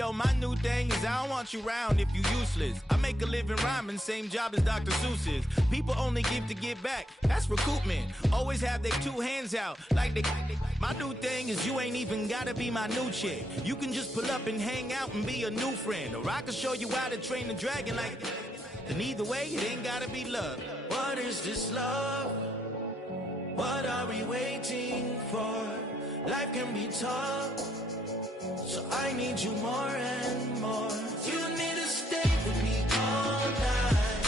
yo, my new thing is I don't want you round if you useless. I make a living rhyming, same job as Dr. Seuss's. People only give to give back, that's recoupment. Always have their two hands out, like they. My new thing is you ain't even gotta be my new chick. You can just pull up and hang out and be a new friend. Or I can show you how to train the dragon like. And either way, it ain't gotta be love. What is this love? What are we waiting for? Life can be tough, so I need you more and more. You need to stay with me all night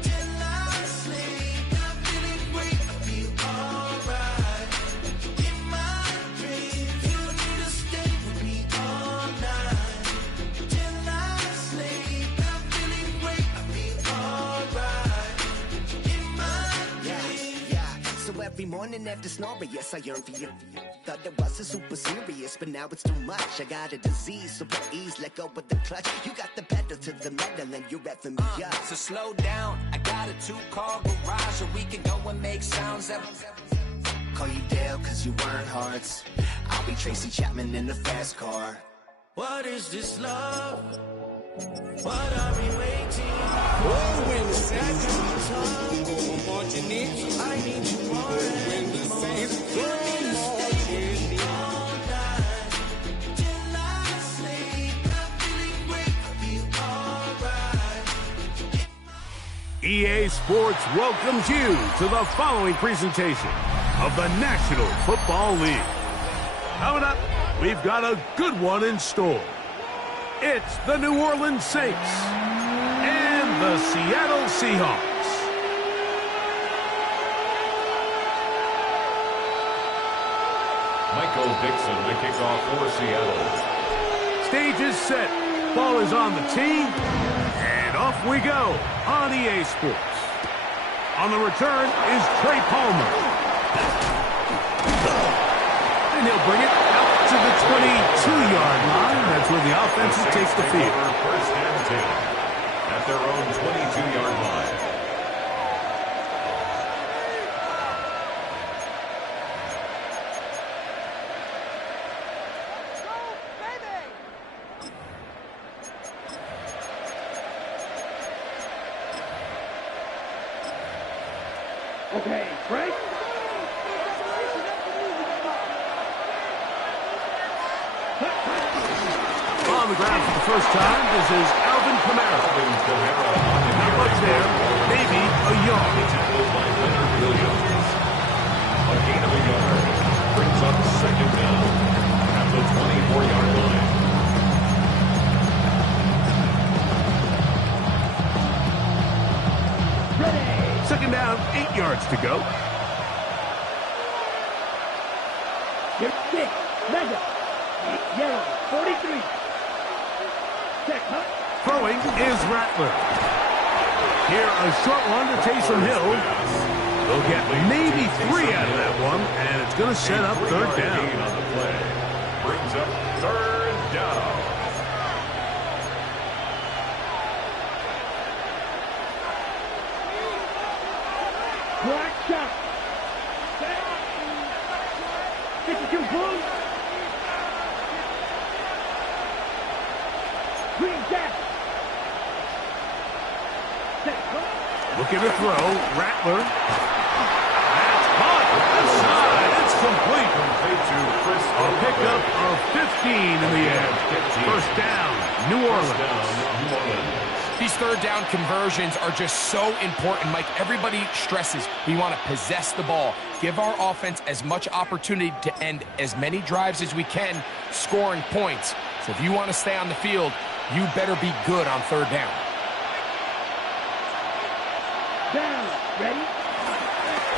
till I sleep. I'm feeling great, I feel alright. In my dreams, you need to stay with me all night till I sleep. I'm feeling great, I feel alright. In my dreams. Yeah. So every morning after snoring, yes, I yearn for you. Thought it wasn't super serious, but now it's too much. I got a disease, so please let go with the clutch. You got the pedal to the metal and you're reffing me up. So slow down, I got a 2-car garage, or we can go and make sounds that... Call you Dale, cause you weren't hearts. I'll be Tracy Chapman in the fast car. What is this love? What are we waiting? When the Saints go marching in, I need you more and when the Saints go marching in. EA Sports welcomes you to the following presentation of the National Football League. Coming up, we've got a good one in store. It's the New Orleans Saints and the Seattle Seahawks. Michael Dixon to kick off for Seattle. Stage is set. Ball is on the tee. And off we go on EA Sports. On the return is Trey Palmer. And he'll bring it out to the 22-yard line. That's where the offense takes the field. First and 10 at their own 22-yard line. Okay, break. On the ground for the first time, this is Alvin Kamara. Not much there, maybe a yard. A gain of a yard brings up second down at the 24-yard line. Second down, 8 yards to go. Get six. Mega. Yellow. 43. Check, huh? Throwing is Rattler. Here, a short one to Taysom Hill. They'll get maybe 3 out of that one, and it's going to set up third down. On the play. Brings up third down. Black shot. 52 blue. Green jack. Set, huh? Looking to throw, Rattler. That's caught. Inside, it's complete. A pickup of 15 in the air. First down, New Orleans. These third down conversions are just so important, Mike. Everybody stresses we want to possess the ball, give our offense as much opportunity to end as many drives as we can, scoring points. So if you want to stay on the field, you better be good on third down. Down. Ready?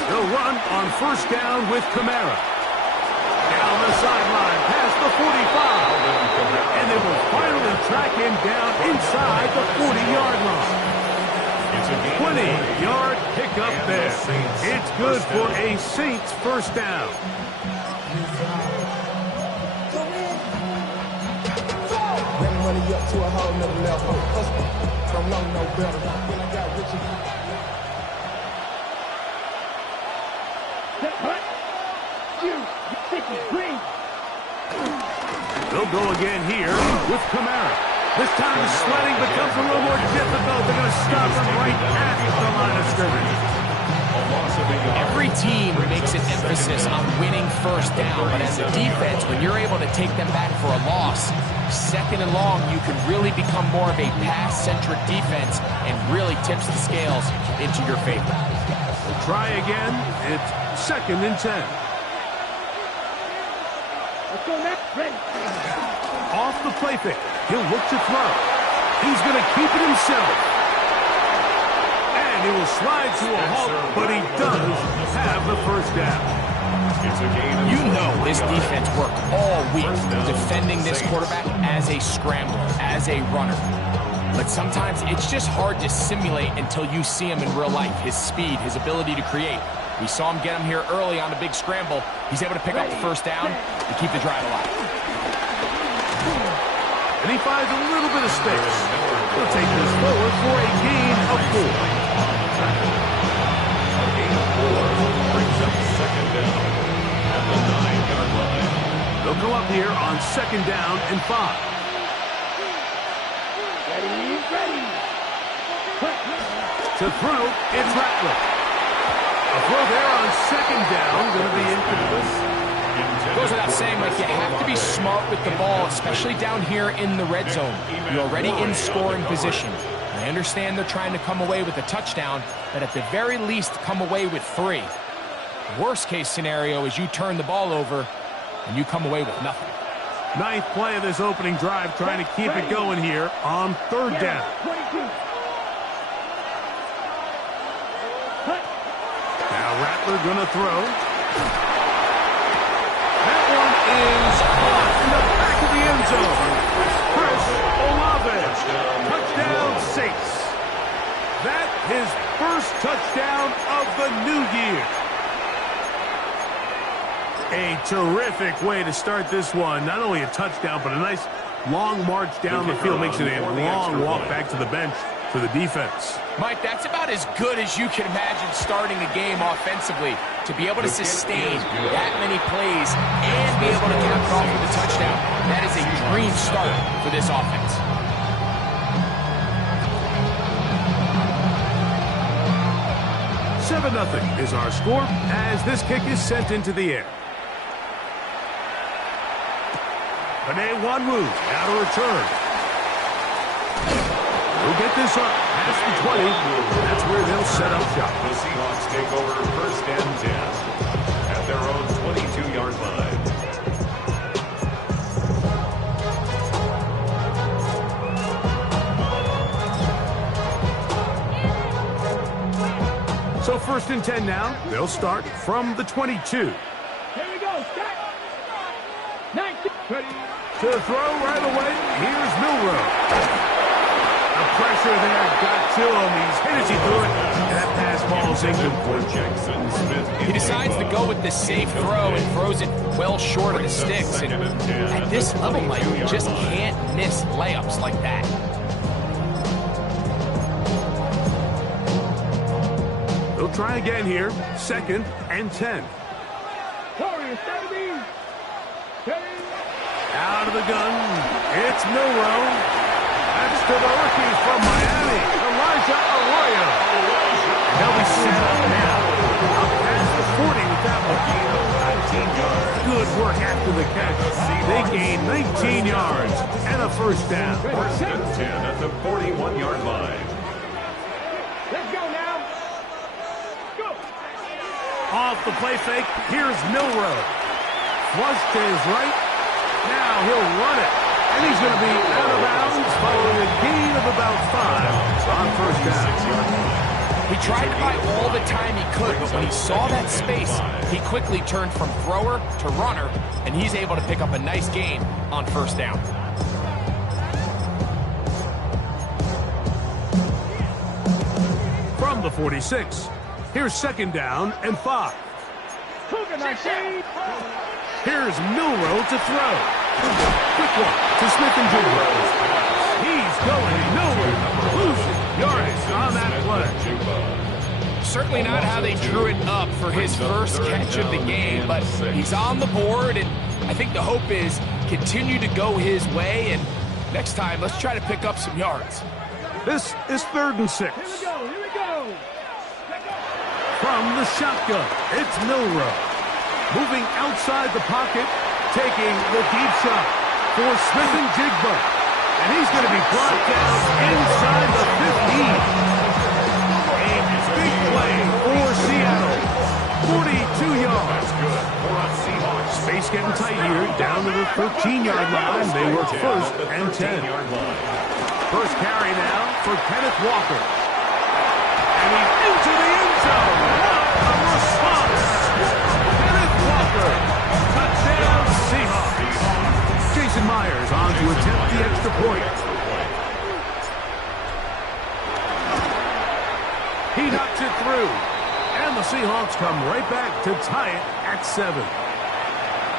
They'll run on first down with Kamara. Down the sideline, past the 45. And they will finally track him down inside the 40-yard line. 20-yard pickup there. It's good for a Saints first down. Bring money up to a whole nother level. Don't know no better. When I got rich again. Set, huh? You sticky green. They'll go again here with Kamara. This time the sledding becomes a little more difficult. They're going to stop him right at the line of scrimmage. Every team makes an emphasis on winning first down, but as a defense, when you're able to take them back for a loss, second and long, you can really become more of a pass-centric defense and really tips the scales into your favor. We'll try again. It's 2nd and 10. Let's go next. Ready. Off the play fake. He'll look to throw. He's going to keep it himself. And he will slide to a halt, but he does have the first down. You know this defense worked all week defending this quarterback as a scrambler, as a runner. But sometimes it's just hard to simulate until you see him in real life. His speed, his ability to create. We saw him get him here early on the big scramble. He's able to pick up the first down to keep the drive alive. And he finds a little bit of space. He'll take this forward for a gain of 4. A gain of 4 brings up 2nd down at the 9-yard line. They'll go up here on 2nd down and 5. Ready. To throw, it's Rattler. A throw there on 2nd down, going to be incomplete. Goes without saying, Mike, you have to be smart with the ball, especially down here in the red zone. You're already in scoring position. I understand they're trying to come away with a touchdown, but at the very least, come away with 3. Worst case scenario is you turn the ball over and you come away with nothing. 9th play of this opening drive, trying to keep it going here on 3rd down. 22. Now Rattler going to throw. That one is caught in the back of the end zone. Chris Olave, touchdown Saints. That his first touchdown of the new year. A terrific way to start this one. Not only a touchdown, but a nice long march down the field. Makes it a long walk back to the bench for the defense. Mike, that's about as good as you can imagine starting a game offensively. To be able to sustain that many plays and be able to cap it off with a touchdown, that is a dream start for this offense. $7-0 is our score as this kick is sent into the air. Panay Wanwu, now to return. We'll get this up past the 20. That's where they'll set up shop. The Seahawks take over 1st and 10 at their own 22-yard line. So 1st and 10 now. They'll start from the 22. Here we go. Start. 19. Ready. To throw right away, here's Milroe. The pressure there got to him. He's hit as he threw it. And that pass ball's incomplete. Jackson Smith. He decides to go with the safe throw and throws it well short of the sticks. And at this level, Mike, you just can't miss layups like that. They'll try again here. 2nd and 10. Warriors, 70. Ready. Out of the gun, it's Milroe. That's to the rookie from Miami, Elijah Arroyo. They'll be set up now. Up past the 40 with that one. 19 yards. Good work after the catch. They gain 19 yards and a first down. 1st and 10 at the 41-yard line. Let's go now. Go. Off the play fake, here's Milroe. Flush to his right. Now he'll run it. And he's going to be out of bounds following a gain of about 5 on first down. He tried to buy all the time he could, but when he saw that space, he quickly turned from thrower to runner, and he's able to pick up a nice gain on first down. From the 46, here's 2nd down and 5. Here's Milroe to throw. Quick one to Smith and Jigba. He's going nowhere. Losing yardage on that play. Certainly not how they drew it up for his first catch of the game, but he's on the board, and I think the hope is continue to go his way, and next time, let's try to pick up some yards. This is 3rd and 6. Here we go. From the shotgun, it's Milroe. Moving outside the pocket, taking the deep shot for Smith-Njigba. And he's going to be brought down inside the 15. A big play for Seattle. 42 yards. Space getting tight here, down to the 13-yard line. They were 1st and 10. First carry now for Kenneth Walker. And he's into the end zone. What a response. Kenneth Walker. Touchdown Seahawks. Jason Myers on to attempt the extra point. He knocks it through. And the Seahawks come right back to tie it at 7.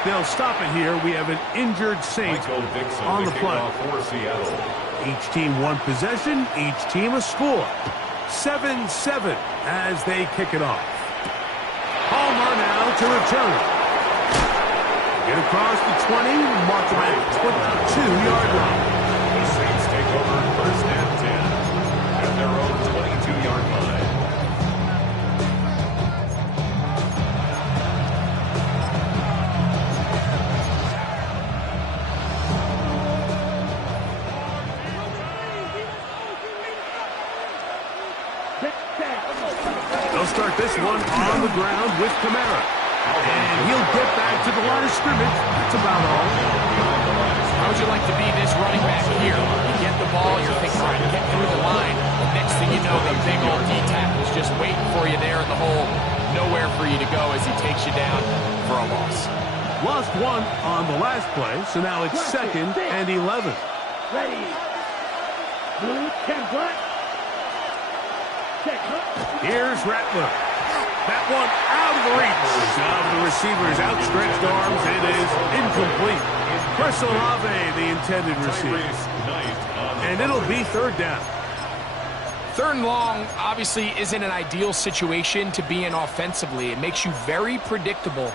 They'll stop it here. We have an injured Saint on the play. Each team one possession, each team a score. 7-7 as they kick it off. Palmer now to return. Get across the 20, mark them at 22-yard line. The Saints take over 1st and 10 at their own 22-yard line. They'll start this one on the ground with Kamara. And he'll get back to the line of scrimmage. That's about all. How would you like to be this running back here? You get the ball, you're thinking, all right, get through the line. The next thing you know, the big old D-tackle's just waiting for you there in the hole. Nowhere for you to go as he takes you down for a loss. Lost one on the last play, so now it's 2nd and 11. Ready. Blue, 10 black. Here's Rattler. That one out of the reach of the receiver's outstretched arms. It is incomplete. Chris Olave, the intended receiver. And it'll be 3rd down. 3rd and long obviously isn't an ideal situation to be in offensively. It makes you very predictable,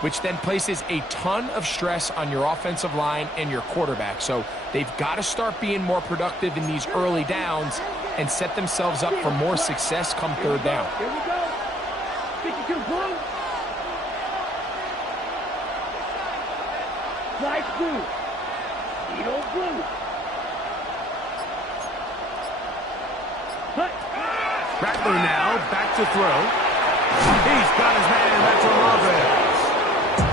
which then places a ton of stress on your offensive line and your quarterback. So they've got to start being more productive in these early downs and set themselves up for more success come 3rd down. Here we go. 52 blue. Light blue. Edo blue. Cut. Rattler now back to throw. He's got his man. That's Olave.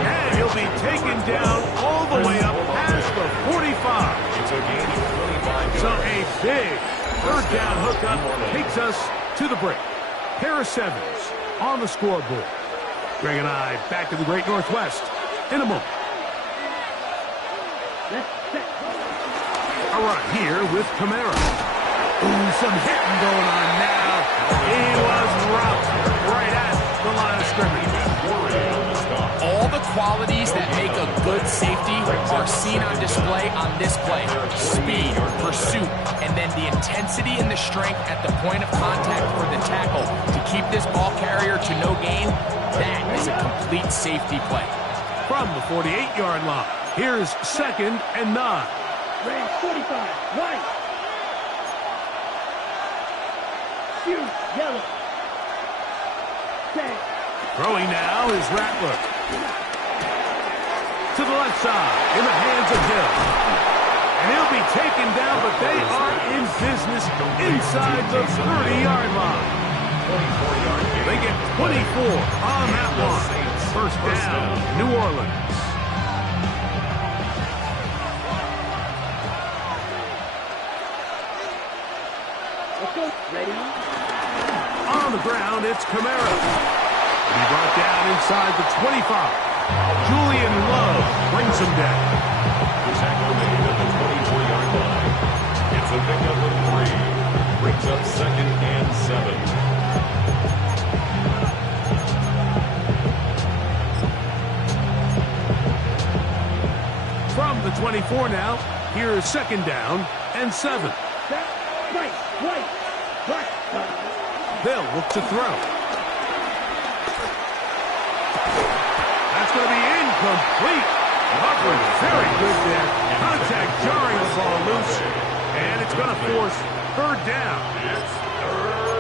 And he'll be taken down all the way up past the 45. It's a gain of 25 yards. So a big 3rd down hookup takes us to the break. Harris Evans on the scoreboard. Greg and I back to the Great Northwest in a moment. A run here with Kamara. Ooh, some hitting going on now. He was rocked right at the line of scrimmage. All the qualities that make a good safety are seen on display on this play. Speed, pursuit, and then the intensity and the strength at the point of contact for the tackle to keep this ball carrier to no gain. That is a complete safety play. From the 48-yard line, here's 2nd and 9. Red 45. White. Shoot. Yellow. Set. Throwing now is Rattler. To the left side, in the hands of Hill. And he'll be taken down, but they are in business inside the 30-yard line. They get 24 on that one. 1st down, New Orleans. Ready. On the ground, it's Kamara. He brought down inside the 25. Julian Love brings him down. The tackle made at the 24-yard line. It's a pickup of 3. Brings up 2nd and 7. From the 24 now, here's 2nd down and 7. Right. White. They'll look to throw. That's going to be incomplete. Coverage very good there. Contact jarring the ball loose. And it's going to force third down.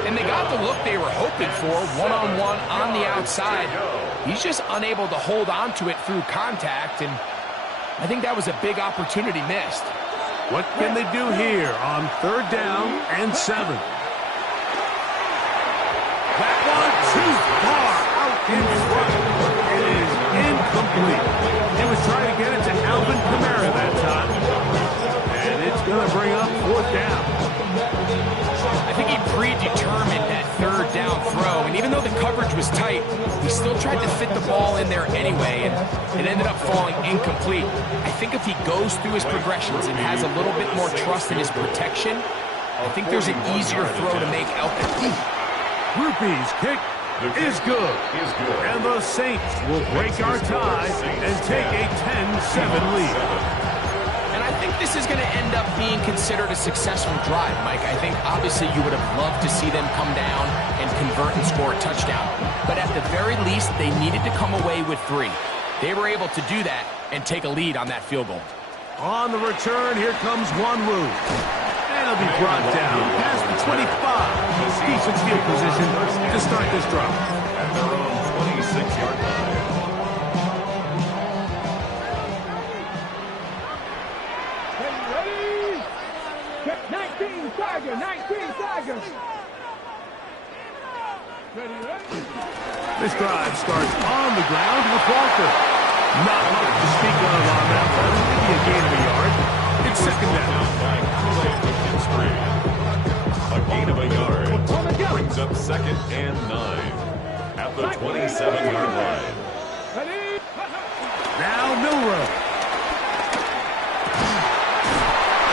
And they got the look they were hoping for, one-on-one on the outside. He's just unable to hold on to it through contact, and I think that was a big opportunity missed. What can they do here on third down and 7? That one too far out in front. It is incomplete. He was trying to get it to Alvin Kamara that time. And it's going to bring up fourth down. I think he predetermined that third down throw, and even though the coverage was tight, he still tried to fit the ball in there anyway, and it ended up falling incomplete. I think if he goes through his progressions and has a little bit more trust in his protection, I think there's an easier throw to make out there. Rupee's kick is good. And the Saints will break our tie and take a 10-7 lead. And I think this is going to end up being considered a successful drive, Mike. I think obviously you would have loved to see them come down and convert and score a touchdown. But at the very least, they needed to come away with 3. They were able to do that and take a lead on that field goal. On the return, here comes Wanwu. And he'll be brought down past the 25. Decent field position to start this drive. At their own 26-yard line. Ready? 19 Tiger, 19 Tiger. Ready? This drive starts on the ground with Walker. Not much to speak of on that one. Maybe a gain of a yard. It's second down. A gain of a yard brings up second and 9 at the 27-yard line. Now Milroe.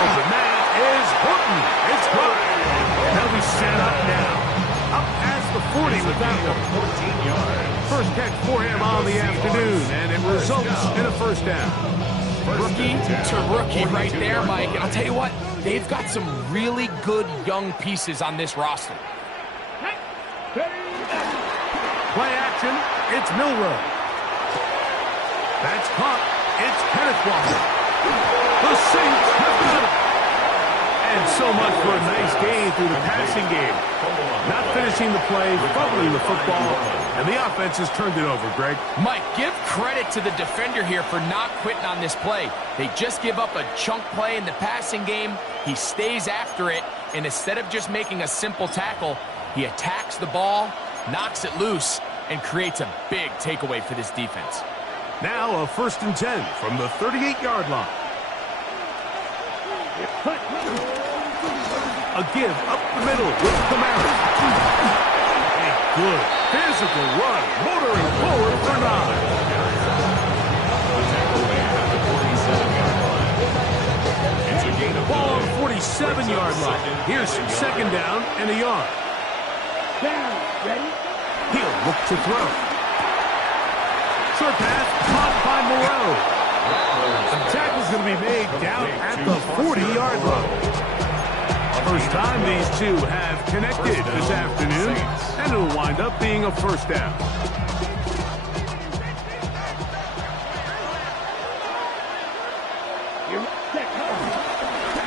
Open man is Horton. It's good. And they'll be set up now. Up past the 40 with that one. 14 yards. First catch for him on the afternoon, and it results in a first down. Rookie to rookie right there, Mike. And I'll tell you what, they've got some really good young pieces on this roster. Play action, it's Milroe. That's caught. It's Kenneth Walker. The Saints have got it. And so much for a nice gain through the passing game. Not finishing the play, fumbling the football, and the offense has turned it over, Greg. Mike, give credit to the defender here for not quitting on this play. They just give up a chunk play in the passing game. He stays after it, and instead of just making a simple tackle, he attacks the ball, knocks it loose, and creates a big takeaway for this defense. Now a 1st and 10 from the 38-yard line. A give up the middle with Kamara. A good physical run, motoring forward for 9. It's a gain of Ball on the 47-yard line. Here's second down and a yard. Down, ready? He'll look to throw. Short pass, caught by Moreau. The tackle's going to be made down at the 40-yard line. First time these two have connected this afternoon, and it'll wind up being a first down.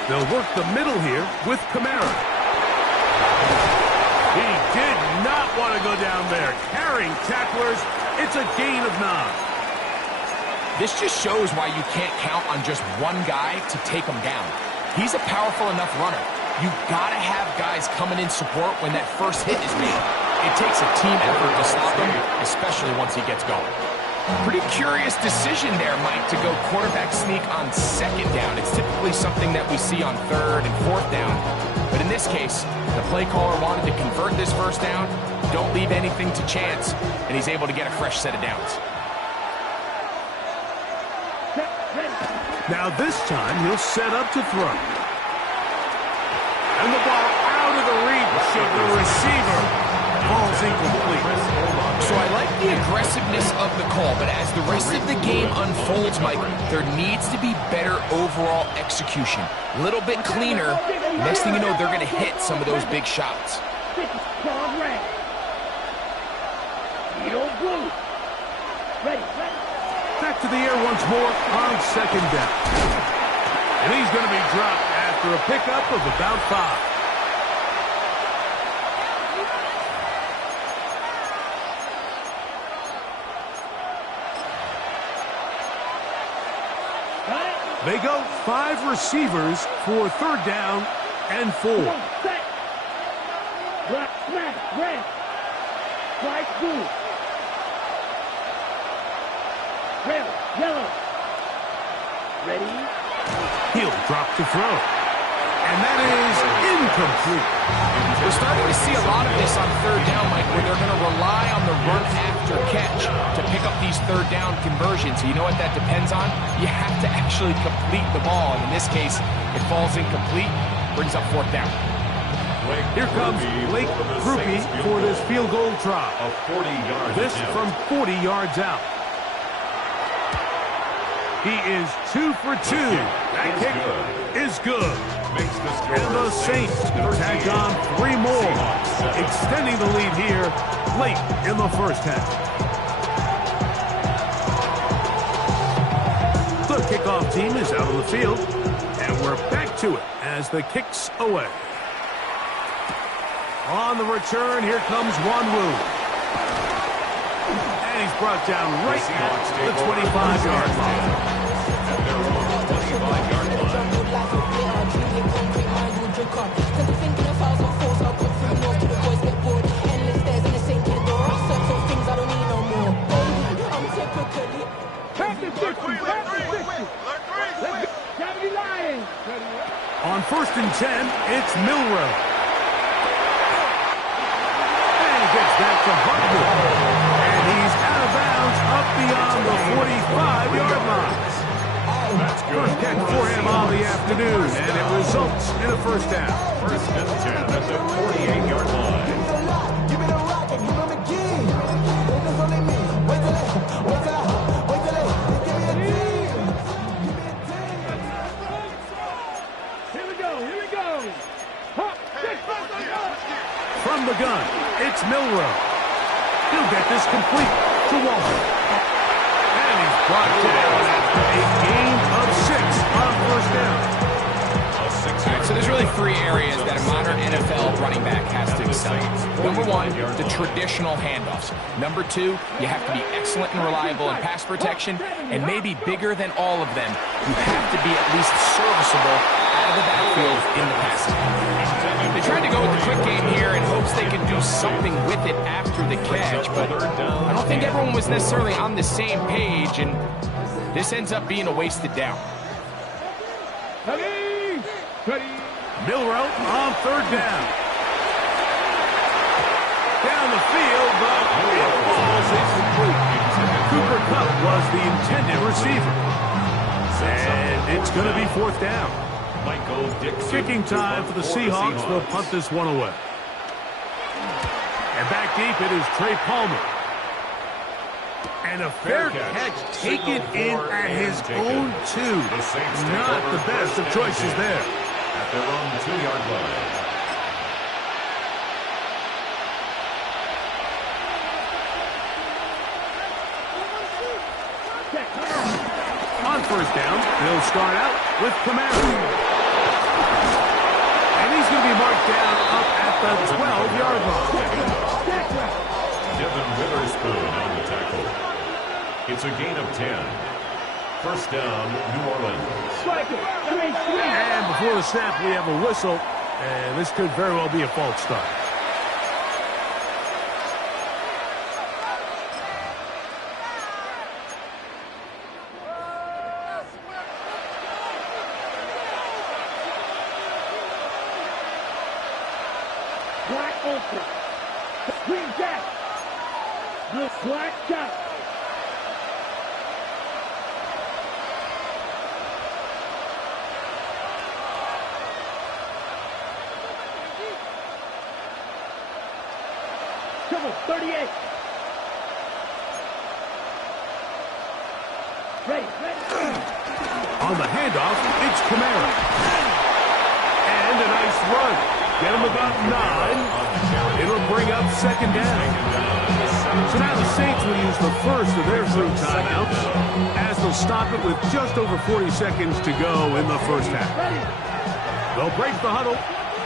They'll work the middle here with Kamara. He did not want to go down there. Carrying tacklers, it's a gain of 9. This just shows why you can't count on just one guy to take him down. He's a powerful enough runner. You've got to have guys coming in support when that first hit is made. It takes a team effort to stop him, especially once he gets going. Pretty curious decision there, Mike, to go quarterback sneak on second down. It's typically something that we see on third and fourth down. But in this case, the play caller wanted to convert this first down, don't leave anything to chance, and he's able to get a fresh set of downs. Now this time, he'll set up to throw. And the ball out of the reach of the receiver. Ball's incomplete. So I like the aggressiveness of the call, but as the rest of the game unfolds, Mike, there needs to be better overall execution. A little bit cleaner. Next thing you know, they're going to hit some of those big shots. That back to the air once more on second down. And he's going to be dropped after a pickup of about 5. They go 5 receivers for third down and 4. Set. Black, smash, red. White, blue. Red, yellow. Ready? He'll drop to throw. And that is incomplete. We're starting to see a lot of this on third down, Mike, where they're going to rely on the run after catch to pick up these third down conversions. You know what that depends on? You have to actually complete the ball. And in this case, it falls incomplete, brings up fourth down. Here comes Blake Grupe for this field goal try. This from 40 yards out. He is 2 for 2. That kick is good. And the Saints tack on 3 more, extending the lead here late in the first half. The kickoff team is out on the field, and we're back to it as the kick's away. On the return, here comes Wanwu. And he's brought down right at the 25-yard line. On 1st and 10, it's Milroe. And he gets back to Hartwood. And he's out of bounds up beyond the 45-yard line. First catch for him on the afternoon, and it results in a first down. 1st and 10 at the 48-yard line. From the gun, it's Milroe. He'll get this complete to Walker. And he's brought down after a gain of 6 on first down. So there's really 3 areas that a modern NFL running back has to excel in. Number 1, the traditional handoffs. Number 2, you have to be excellent and reliable in pass protection, and maybe bigger than all of them, you have to be at least serviceable out of the backfield in the passing game. They tried to go with the quick game here in hopes they could do something with it after the catch, but I don't think everyone was necessarily on the same page, and this ends up being a wasted down. Milroe on third down. Down the field, but it falls incomplete. Cooper Kupp was the intended receiver. And it's going to be fourth down. Kicking time for the Seahawks. They'll punt this one away. And back deep it is Trey Palmer. And a fair catch taken in at his own 2. Not the best of choices there. At their own 2-yard line. On first down, they'll start out with Kamara. And he's going to be marked down up at the 12-yard line. Devin Witherspoon on the tackle. It's a gain of 10. First down, New Orleans. And before the snap, we have a whistle. And this could very well be a false start. Black open. Green jack. The black jack. Triple 38. Ready. On the handoff, it's Kamara. And a nice run. Get him about 9. It'll bring up second down. So now the Saints will use the first of their 3 timeouts as as they'll stop it with just over 40 seconds to go in the first half. They'll break the huddle.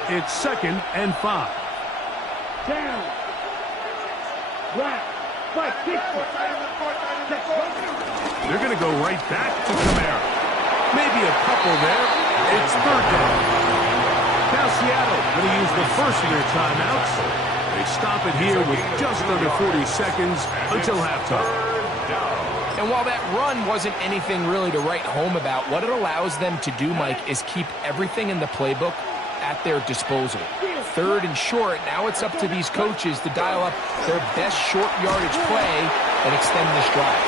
It's 2nd and 5. Down. Right. Fight. They're going to go right back to Kamara. Maybe a couple there. It's 3rd down. Now Seattle going to use the first of their timeouts. They stop it here with just under 40 seconds until halftime. And while that run wasn't anything really to write home about, what it allows them to do, Mike, is keep everything in the playbook at their disposal. 3rd and short, now it's up to these coaches to dial up their best short yardage play and extend this drive.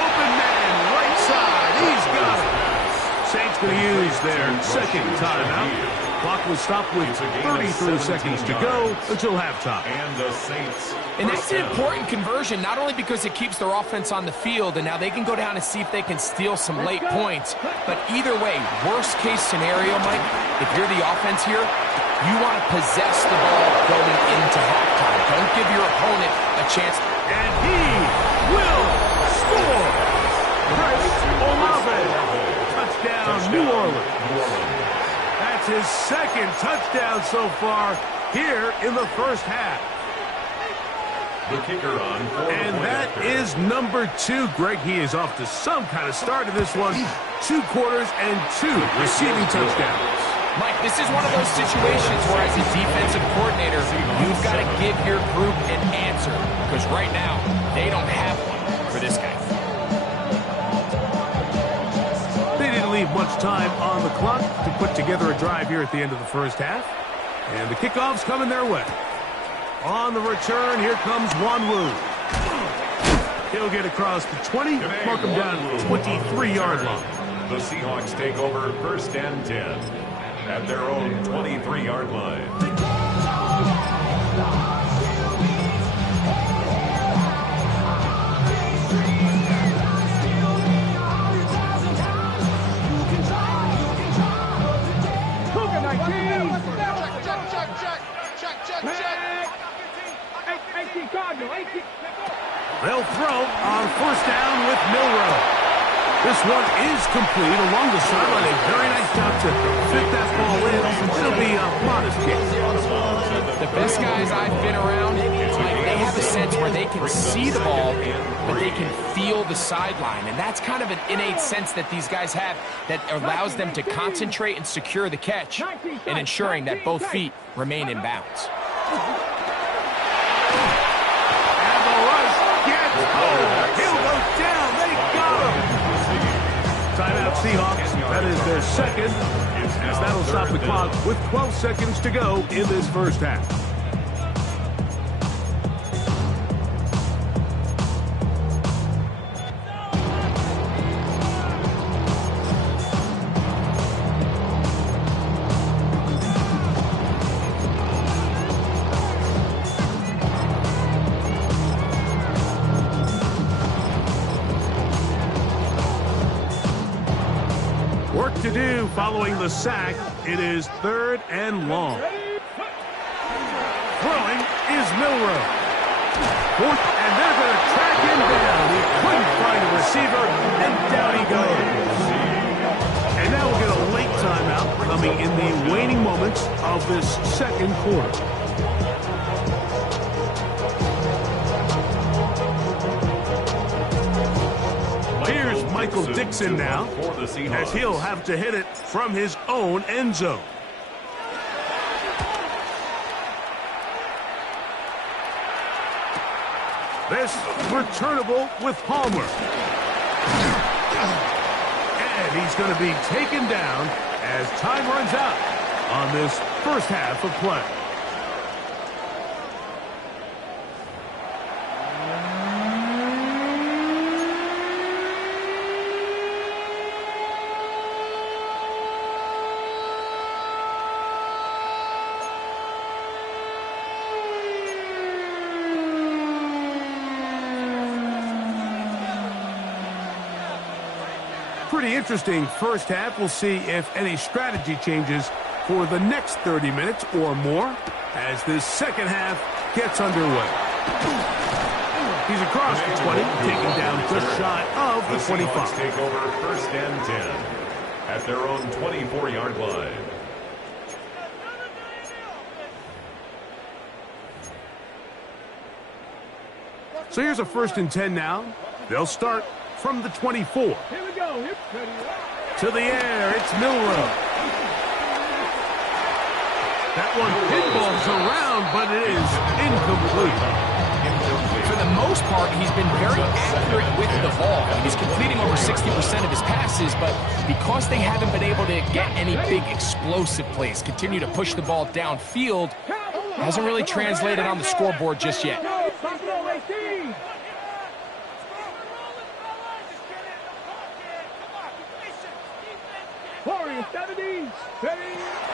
Open man, right side, he's got it. Saints going to use their 2nd timeout. Clock was stopped with 33 seconds to go until halftime. And the Saints. And that's an important conversion, not only because it keeps their offense on the field, and now they can go down and see if they can steal some late points. But either way, worst case scenario, Mike, if you're the offense here, you want to possess the ball going into halftime. Don't give your opponent a chance. And he will score. Chris Olave. Touchdown, New Orleans. That's his 2nd touchdown so far here in the first half. The kicker on. And that is number 2. Greg, he is off to some kind of start in this one. 2 quarters and 2 receiving touchdowns. Mike, this is one of those situations where as a defensive coordinator, you've got to give your group an answer. Because right now, they don't have one for this guy. They didn't leave much time on the clock to put together a drive here at the end of the first half. And the kickoff's coming their way. On the return, here comes Wanwu. He'll get across the 20, mark him down 23-yard line. The Seahawks take over 1st and 10 at their own 23-yard line. They'll throw on 1st down with Milroe. This one is complete along the sideline. A very nice job to fit that ball in. It'll be a modest kick. The best guys I've been around, like, they have a sense where they can see the ball, but they can feel the sideline. And that's kind of an innate sense that these guys have that allows them to concentrate and secure the catch and ensuring that both feet remain in bounds. He'll go down. They got him. Timeout Seahawks. That is their 2nd. As that'll stop the clock with 12 seconds to go in this first half. Work to do following the sack. It is 3rd and long. Throwing is Milroe. 4th, and they're going to track him down. He couldn't find a receiver, and down he goes. And now we'll get a late timeout coming in the waning moments of this 2nd quarter. Here's Michael Dixon now, as he'll have to hit it from his own end zone. This returnable with Palmer. And he's going to be taken down as time runs out on this first half of play. Pretty interesting first half. We'll see if any strategy changes for the next 30 minutes or more as this second half gets underway. He's across the 20, taking down just shy of the 25. Take over 1st and 10 at their own 24-yard line. So here's a 1st and 10 now. They'll start from the 24. Here we go. To the air, it's Milroe. That one pinballs around, but it is incomplete. For the most part, he's been very accurate with the ball. He's completing over 60% of his passes, but because they haven't been able to get any big explosive plays, continue to push the ball downfield, hasn't really translated on the scoreboard just yet.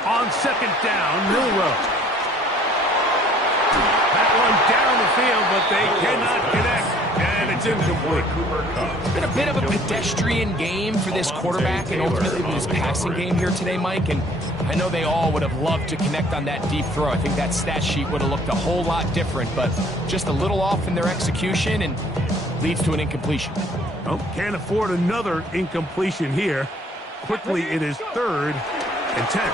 On 2nd down, Milroe. That one down the field, but they cannot connect, and it's incomplete. It's been a bit of a pedestrian game for this quarterback and ultimately this passing game here today, Mike, and I know they all would have loved to connect on that deep throw. I think that stat sheet would have looked a whole lot different, but just a little off in their execution and leads to an incompletion. Oh, can't afford another incompletion here. Quickly, it is 3rd and 10.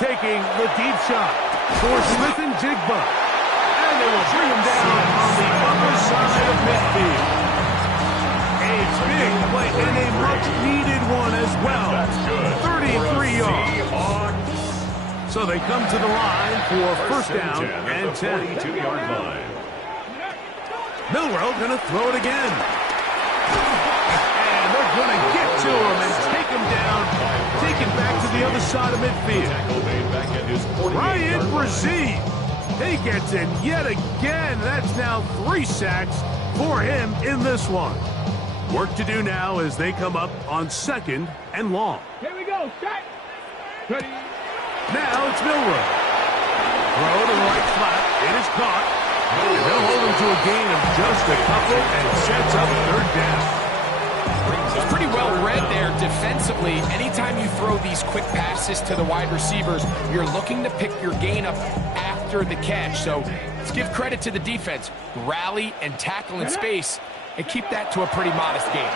Taking the deep shot for Smith and Jigba. And they will bring him down on the other side of midfield. A big play and a much-needed one as well. That's good. 33 yards. So they come to the line for 1st down and 10. 42-yard line. Milroe going to throw it again. And they're going to get to him and take him down. Take it back to the other side of midfield. Ryan Brzee. He gets in yet again. That's now 3 sacks for him in this one. Work to do now as they come up on 2nd and long. Here we go. Set. Ready. Now it's Milroe. Throw to the right flat. It is caught. And they'll hold him to a gain of just a couple and sets up 3rd down. It's pretty well read there defensively. Anytime you throw these quick passes to the wide receivers, you're looking to pick your gain up after the catch. So let's give credit to the defense. Rally and tackle in space and keep that to a pretty modest gain.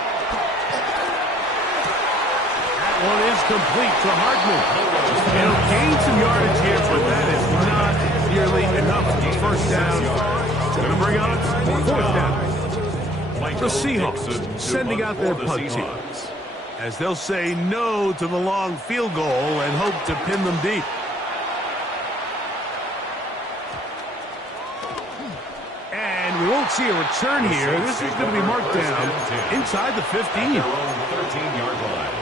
That one is complete to Hardman. He'll gain some yardage here, but that is not nearly enough for 1st down. It's going to bring up 4th down. The Seahawks sending out their punt team as they'll say no to the long field goal and hope to pin them deep. And we won't see a return here. This is going to be marked down inside the 15. 13-yard line.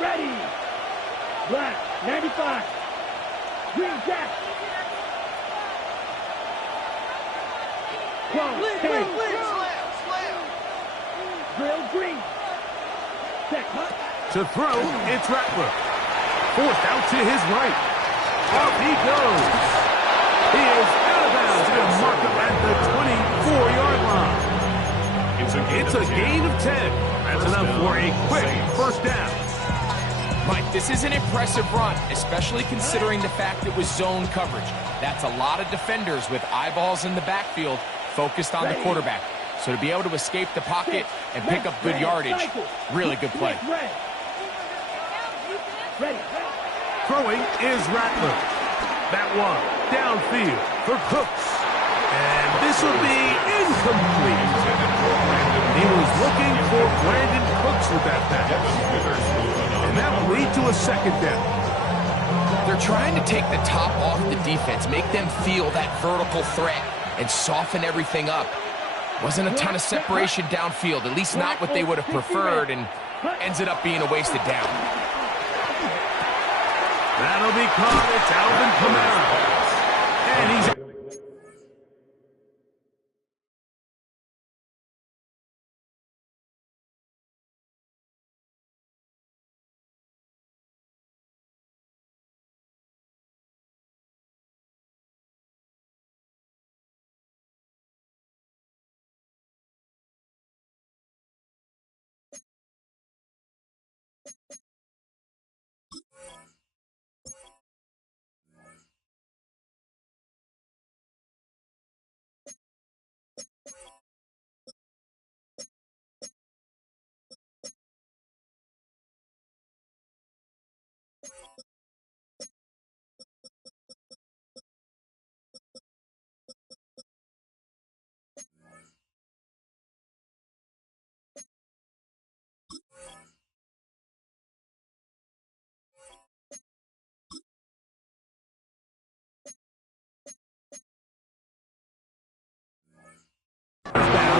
Ready. Black, 95. Green Jack. Slam. Drill green. Check. To throw, it's Rattler. Forced out to his right. Off he goes. He is out of bounds. Going to mark him at the 24-yard line. It's a gain of 10. That's enough for a quick 1st down. Mike, this is an impressive run, especially considering the fact it was zone coverage. That's a lot of defenders with eyeballs in the backfield focused on the quarterback. So to be able to escape the pocket and pick up good yardage, really good play. Throwing is Rattler. That one downfield for Cooks. And this will be incomplete. He was looking for Brandon Cooks with that pass. And that will lead to a 2nd down. They're trying to take the top off the defense, make them feel that vertical threat, and soften everything up. Wasn't a ton of separation downfield, at least not what they would have preferred, and ends it up being a wasted down. That'll be caught. It's Alvin Kamara. And he's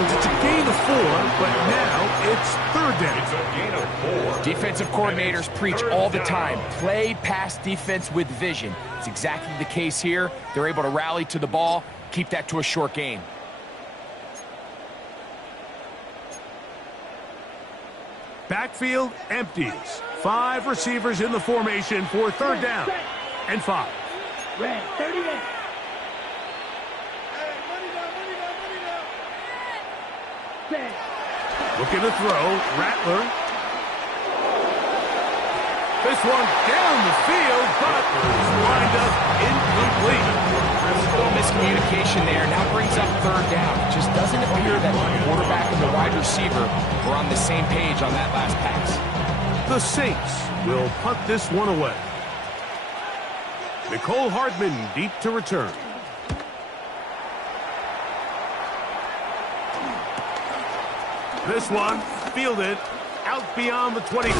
It's a gain of 4, but now it's third down. It's a gain of 4. Defensive coordinators preach all the time, play pass defense with vision. It's exactly the case here. They're able to rally to the ball, keep that to a short gain. Backfield empties. 5 receivers in the formation for third down and 5. Red, 38. Looking to throw. Rattler. This one down the field, but lined up incomplete. A little miscommunication there. Now brings up third down. It just doesn't appear that the quarterback and the wide receiver were on the same page on that last pass. The Saints will punt this one away. Nicole Hardman deep to return. This one fielded out beyond the 25.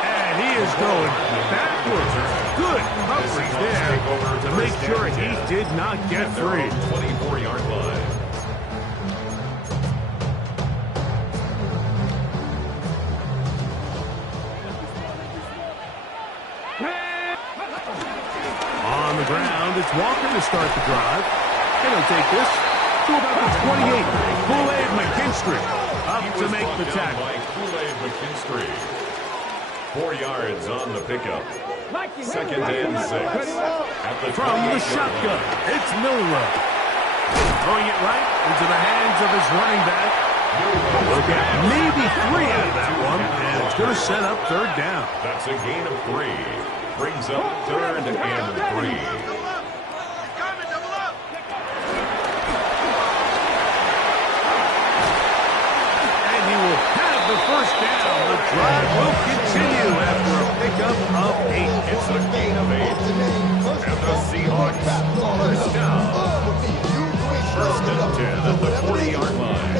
And he is going backwards. Good coverage there to make sure he did not get free. 24-yard line. On the ground, it's Walker to start the drive. And he'll take this to about the 28. Kool-Aid McKinstry up to make the tackle. By Kool-Aid McKinstry. 4 yards on the pickup. Second and 6. At the From the shotgun, it's Milroe. Throwing it right into the hands of his running back. Look at maybe 3 out of that one, and it's going to set up third down. That's a gain of 3. Brings up third and 3. The first down. The drive will continue after a pickup of 8. It's a gain of 8. And the Seahawks first down. First and 10 at the 40-yard line.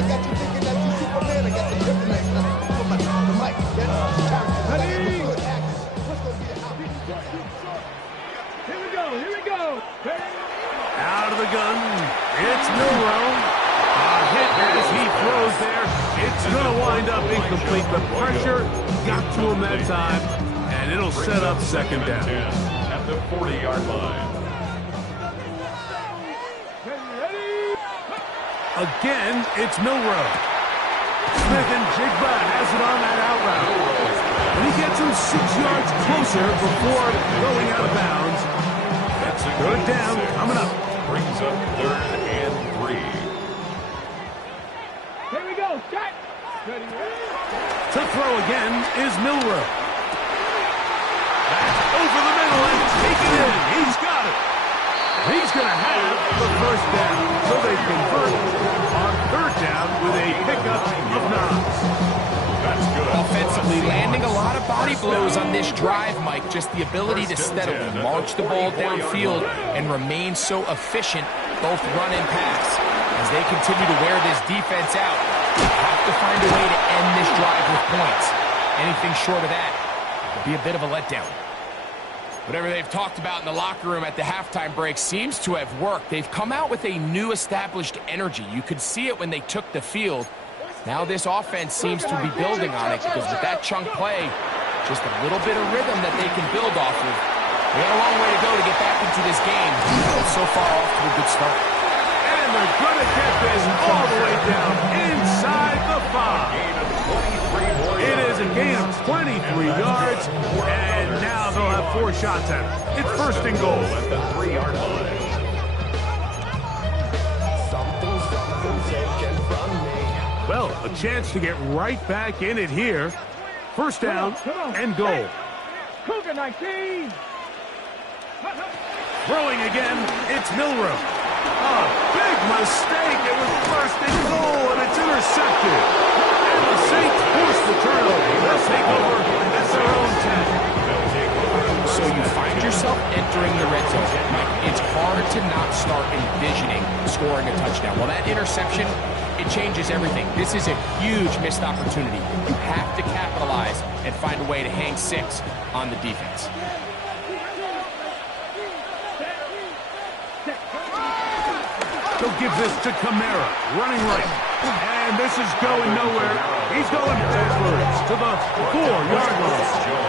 Here we go. Out of the gun. It's Milroe. Hit as he throws there. It's going to wind up incomplete. The pressure got to him that time, and it'll set up second down. At the 40-yard line. Again, it's Milroe. Smith and Jigba has it on that out route. And he gets him 6 yards closer before going out of bounds. That's a third down coming up. Brings up third and 3. To throw again is Milroe. Back over the middle and taken in. He's got it. He's going to have the first down. So they convert on third down with a pickup of 9. That's good. Offensively, landing a lot of body blows on this drive, Mike. Just the ability to steadily march the ball downfield and remain so efficient, both run and pass. As they continue to wear this defense out, have to find a way to end this drive with points. Anything short of that would be a bit of a letdown. Whatever they've talked about in the locker room at the halftime break seems to have worked. They've come out with a new established energy. You could see it when they took the field. Now this offense seems to be building on it because with that chunk play, just a little bit of rhythm that they can build off of. They got a long way to go to get back into this game, but so far off to a good start. And they're going to get this all the way down inside the 5. It is a gain of 23 yards, and now they'll have 4 shots at it. It's first and goal at the 3-yard line. Well, a chance to get right back in it here. First down and goal. Cougar 19. Throwing again, it's Milroe. A big mistake. It was first and goal, and it's intercepted. And the Saints force the turnover. They'll take over at their own 10. So you find yourself entering the red zone. It's hard to not start envisioning scoring a touchdown. Well, that interception, it changes everything. This is a huge missed opportunity. You have to capitalize and find a way to hang 6 on the defense. They'll give this to Kamara, running right. And this is going nowhere. He's going backwards to the 4-yard line.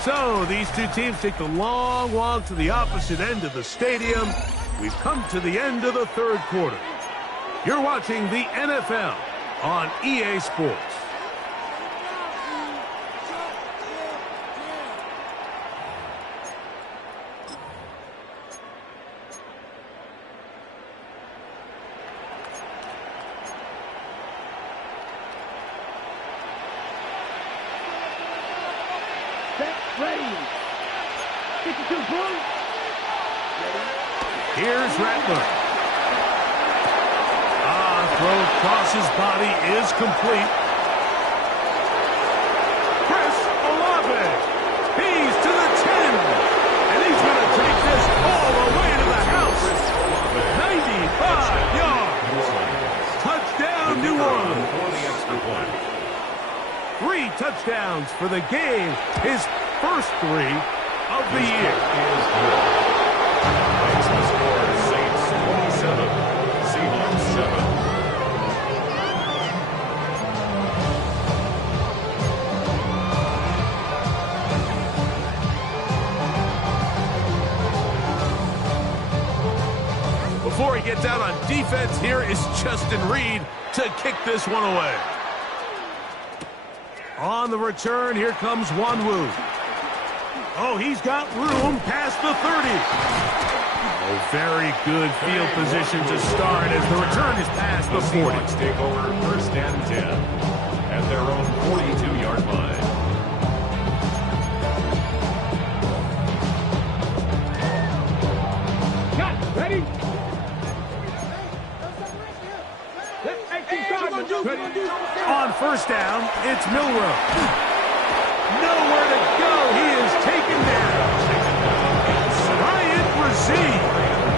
So these two teams take the long walk to the opposite end of the stadium. We've come to the end of the third quarter. You're watching the NFL on EA Sports. Here's Rattler. Throw across his body is complete. Chris Olave. He's to the 10. And he's going to take this all the way to the house. 95 yards. Touchdown, New Orleans. 3 touchdowns for the game. His first 3 of the year. Makes the score Saints 27, Seahawks 7. Before he gets out on defense, here is Justin Reed to kick this one away. On the return, here comes Wanwu. Oh, he's got room past the 30. Oh, very good field position to start as the return is past the 40. Seahawks take over first and 10 at their own 42-yard line. Got ready. On first down, it's Milroe. Nowhere to go. He is taken down. Ryan Brzee.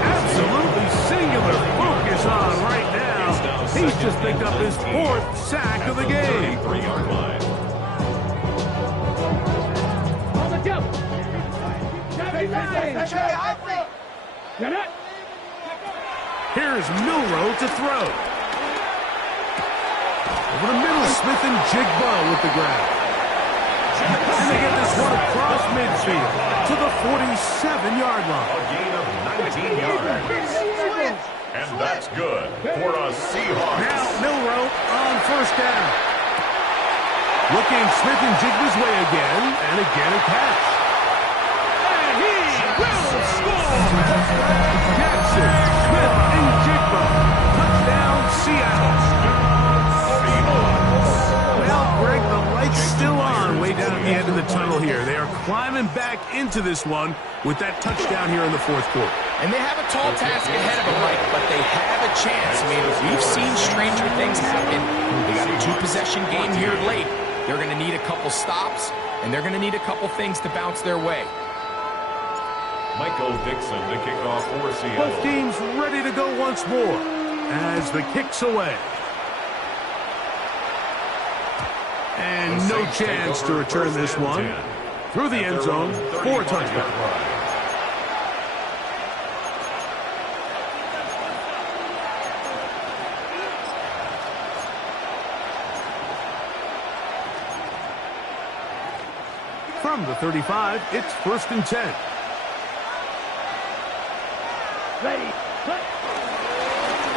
Absolutely singular focus on right now. He's just picked up his 4th sack of the game. 33-yard line. On the jump. Here's Milroe to throw. Over the middle, Smith and Jigba with the grab. And they get this one across midfield to the 47-yard line. A gain of 19 yards. And that's good for a Seahawks. Now Milroe on first down. Looking Smith and Jigba's way again, and again a catch. And he will score! Jackson, Smith, and Jigba. Touchdown, Seattle. Well, Greg, the light's still on way down at the end of the tunnel here. They are climbing back into this one with that touchdown here in the 4th quarter. And they have a tall task ahead of them, Mike, but they have a chance. I mean, we've seen stranger things happen. They got a 2-possession game here late. They're going to need a couple stops, and they're going to need a couple things to bounce their way. Michael Dixon to kick off for Seattle. Both teams ready to go once more as the kick's away. And no chance to return this one through the end zone for a touchdown. From the 35, it's 1st and 10. Ready.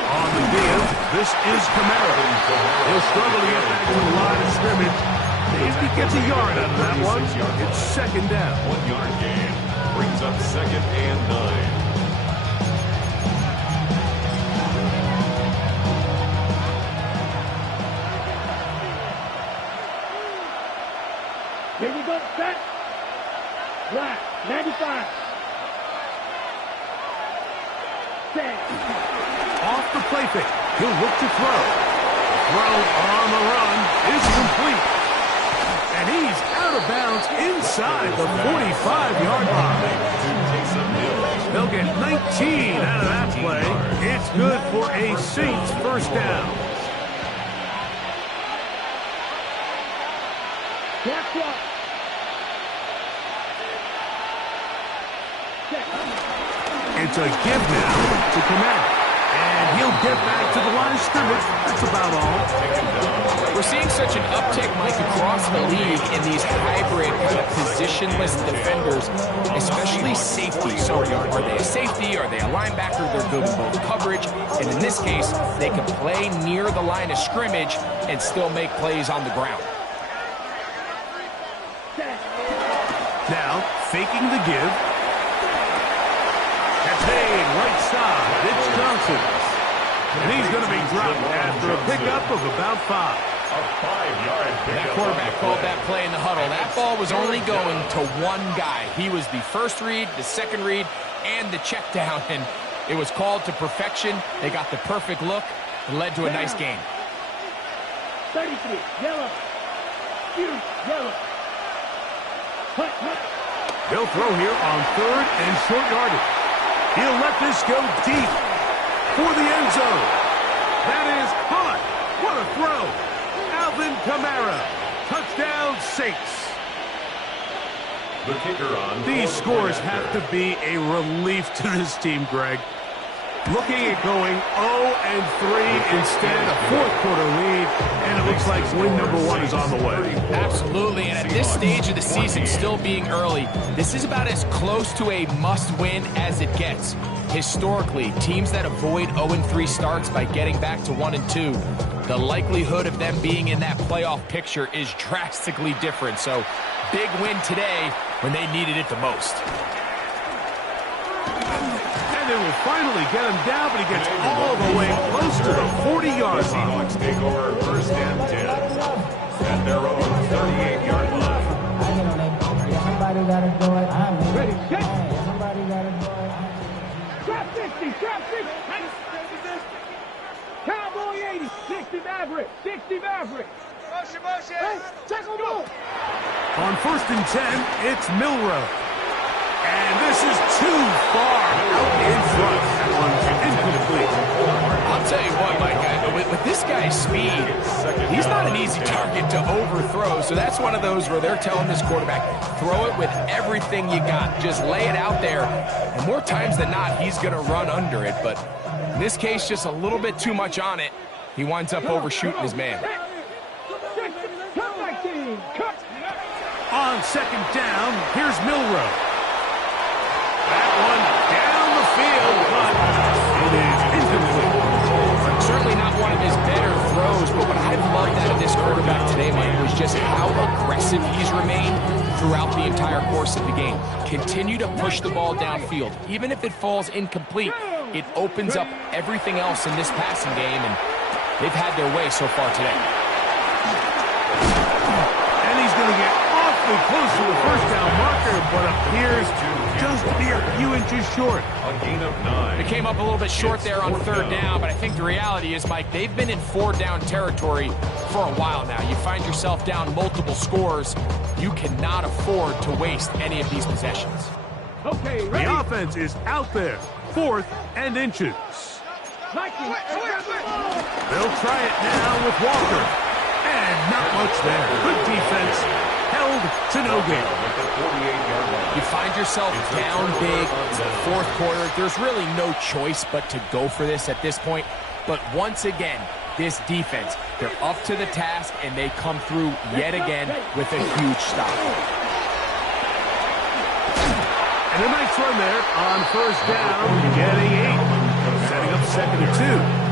On the give, this is Kamara. He'll struggle to get back to the line of scrimmage. If he gets a yard out of that one, it's 2nd down. 1-yard gain. brings up 2nd and 9. Here we go, set. Black, 95. Set. Off the play fake. He'll look to throw. Throw on the run is complete. And he's out of bounds inside the 45-yard line. They'll get 19 out of that play. It's good for a Saints first down. It's a give now to Kamara. And he'll get back to the line of scrimmage. That's about all. We're seeing such an uptick, Mike, across the league in these hybrid kind of positionless defenders, especially safety. So are they a safety? Are they a linebacker? They're good in both coverage. And in this case, they can play near the line of scrimmage and still make plays on the ground. Now, faking the give. Captain, right side. It's Johnson. And he's going to be dropped after a pickup of about 5. A 5-yard pickup. That quarterback called that play in the huddle. That ball was only going to one guy. He was the first read, the second read, and the check down. And it was called to perfection. They got the perfect look. It led to a nice game. 33, yellow. Huge, yellow. They'll throw here on 3rd and short yardage. He'll let this go deep for the end zone. That is caught. What a throw. Alvin Kamara. Touchdown, Saints. The kicker on. These scores have to be a relief to this team, Greg. Looking at going 0-3 instead, a fourth-quarter lead, and it looks like win number 1 is on the way. Absolutely, and at this stage of the season, still being early, this is about as close to a must-win as it gets. Historically, teams that avoid 0-3 starts by getting back to 1-2, the likelihood of them being in that playoff picture is drastically different. So, big win today when they needed it the most. They will finally get him down, but he gets all the way close to the 40-yard line. Seahawks take over 1st and 10 at their own 38-yard line. Somebody gotta do it. I'm ready. Somebody gotta do it. Trap 60, trap 60. Cowboy 80, 60 Maverick, 60 Maverick. Motion. Hey, check on move. On 1st and 10, it's Milroe. And this is too far out in front. That one's incomplete. I'll tell you what, Mike, with this guy's speed, he's not an easy target to overthrow. So that's one of those where they're telling this quarterback, throw it with everything you got. Just lay it out there. And more times than not, he's going to run under it. But in this case, just a little bit too much on it. He winds up overshooting his man. On 2nd down, here's Milroe. That one down the field, but it is incomplete. Certainly not one of his better throws, but what I've loved out of this quarterback today, Mike, was just how aggressive he's remained throughout the entire course of the game. Continue to push the ball downfield. Even if it falls incomplete, it opens up everything else in this passing game, and they've had their way so far today. And he's going to get awfully close to the first down marker, but appears to just be a few inches short. A gain of 9. They came up a little bit short there on 3rd down, but I think the reality is, Mike, they've been in 4-down territory for a while now. You find yourself down multiple scores. You cannot afford to waste any of these possessions. Okay, ready. The offense is out there. 4th and inches. They'll Try it now with Walker. And not much there. Good defense. Held to no gain. You find yourself down big in the 4th quarter. There's really no choice but to go for this at this point. But once again, this defense, they're up to the task, and they come through yet again with a huge stop. And a nice run there on 1st down, getting 8. Setting up 2nd and 2.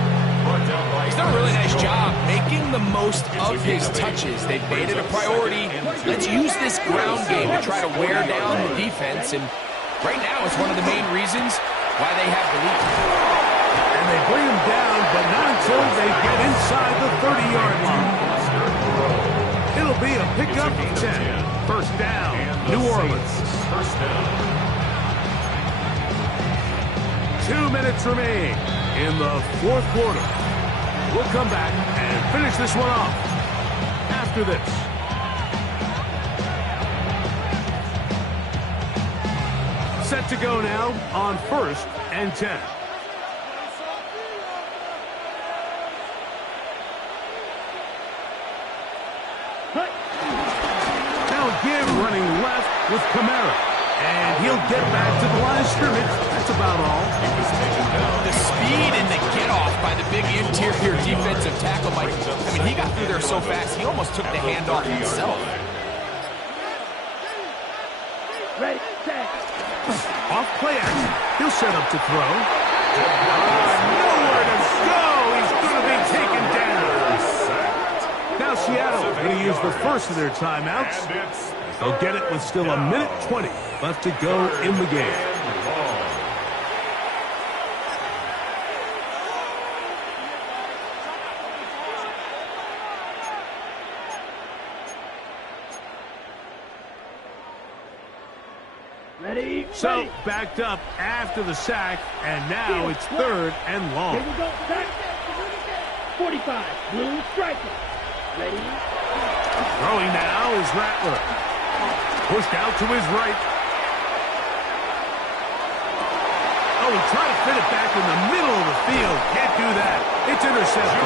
He's done a really nice job making the most of his touches. They've made it a priority. Let's use this ground game to try to wear down the defense, and Right now, it's one of the main reasons why they have the lead. And they bring him down, but not until they get inside the 30-yard line. It'll be a pickup of 10. First down, New Orleans. First down. 2 minutes remain in the fourth quarter. We'll come back and finish this one off after this. Set to go now on 1st and 10. Now again running left with Kamara. And he'll get back to the line of scrimmage. That's about all. The speed and the get-off by the big interior defensive tackle, Mike. I mean, he got through there so fast, he almost took the handoff himself. Ready, set. Off play action. He'll set up to throw. Nowhere to go. He's going to be taken down. Now Seattle going to use the first of their timeouts. They'll get it with still a minute 20 left to go in the game. Ready, So backed up after the sack, and now it's 3rd and long. Here we go, set. 45, blue striker. Ready, Throwing now is Rattler. Pushed out to his right. Oh, he tried to fit it back in the middle of the field. Can't do that. It's intercepted.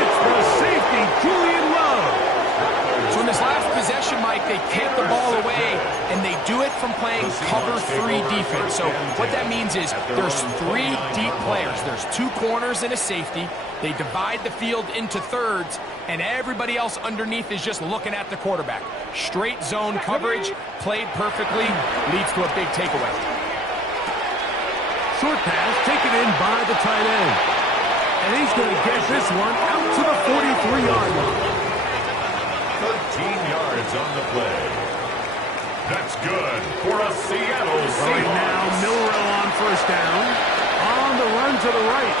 It's the safety, Julian Love. So in this last possession, Mike, they take the ball away, and they do it from playing cover 3 defense. So what that means is there's 3 deep players. There's 2 corners and a safety. They divide the field into thirds, and everybody else underneath is just looking at the quarterback. Straight zone coverage, played perfectly, leads to a big takeaway. Short pass taken in by the tight end. And he's going to get this one out to the 43-yard line. 13 yards on the play. That's good for a Seattle Right Seahawks. now, Milrow on first down. On the run to the right.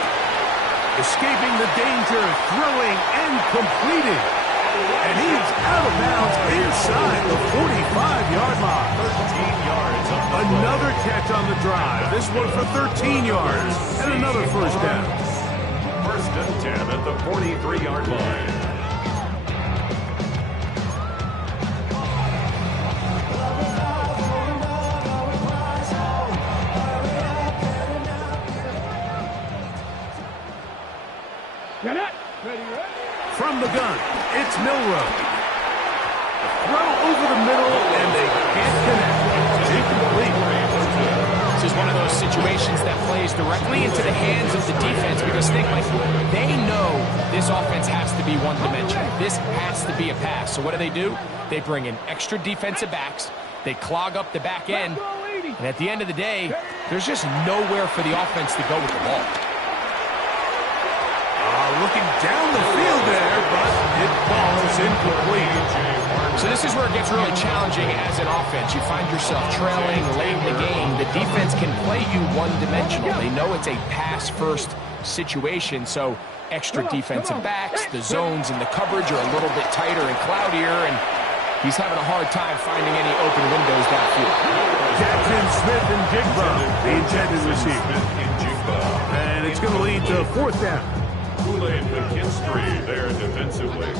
Escaping the danger, throwing and completing. And he's out of bounds inside the 45-yard line. 13 yards on the Another catch on the drive. This one for 13 yards. And another first down. First and 10 at the 43-yard line. get it. From the gun, it's Milrow. Throw over the middle, and they can't connect. Incomplete. This is one of those situations that plays directly into the hands of the defense because think, Mike, they know this offense has to be one-dimensional. This has to be a pass. So what do? They bring in extra defensive backs. They clog up the back end. And at the end of the day, there's just nowhere for the offense to go with the ball. Looking down the field there, but it falls incomplete. So this is where it gets really challenging as an offense. You find yourself trailing late in the game. The defense can play you one-dimensional. They know it's a pass-first situation, so extra defensive backs, the zones and the coverage are a little bit tighter and cloudier, and he's having a hard time finding any open windows downfield. Jackson, Smith, and Jigba, the intended receiver. And it's going to lead to 4th down. Kool-Aid McKinstry there defensively.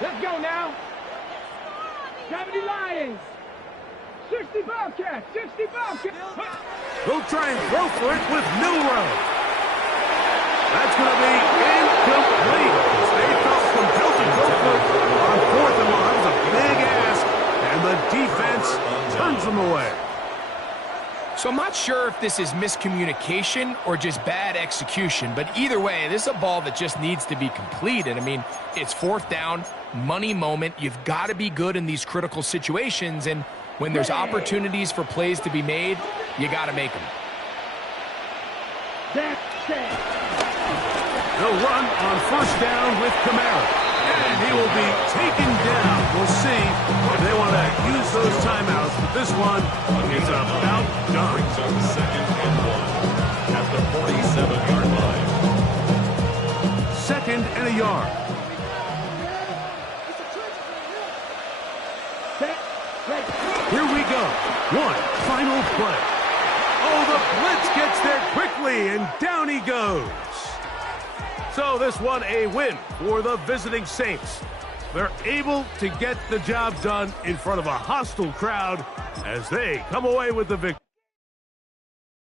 Let's go now. 70 Lions. 60 Bobcats. 60 Bobcats. They'll try and throw for it with Milrow. That's going to be incomplete. They felt compelled to go for it on 4th and 1. It was a big ask, and the defense turns them away. So I'm not sure if this is miscommunication or just bad execution, but either way, this is a ball that just needs to be completed. I mean, it's 4th down, money moment. You've got to be good in these critical situations, and when there's opportunities for plays to be made, you got to make them. They'll run on 1st down with Kamara, and he will be taken down. We'll see if they want to use those timeouts to This one is about done. Brings up 2nd and 1 at the 47-yard line. 2nd and a yard. Here we go. One final play. Oh, the blitz gets there quickly, and down he goes. So this one a win for the visiting Saints. They're able to get the job done in front of a hostile crowd as they come away with the victory.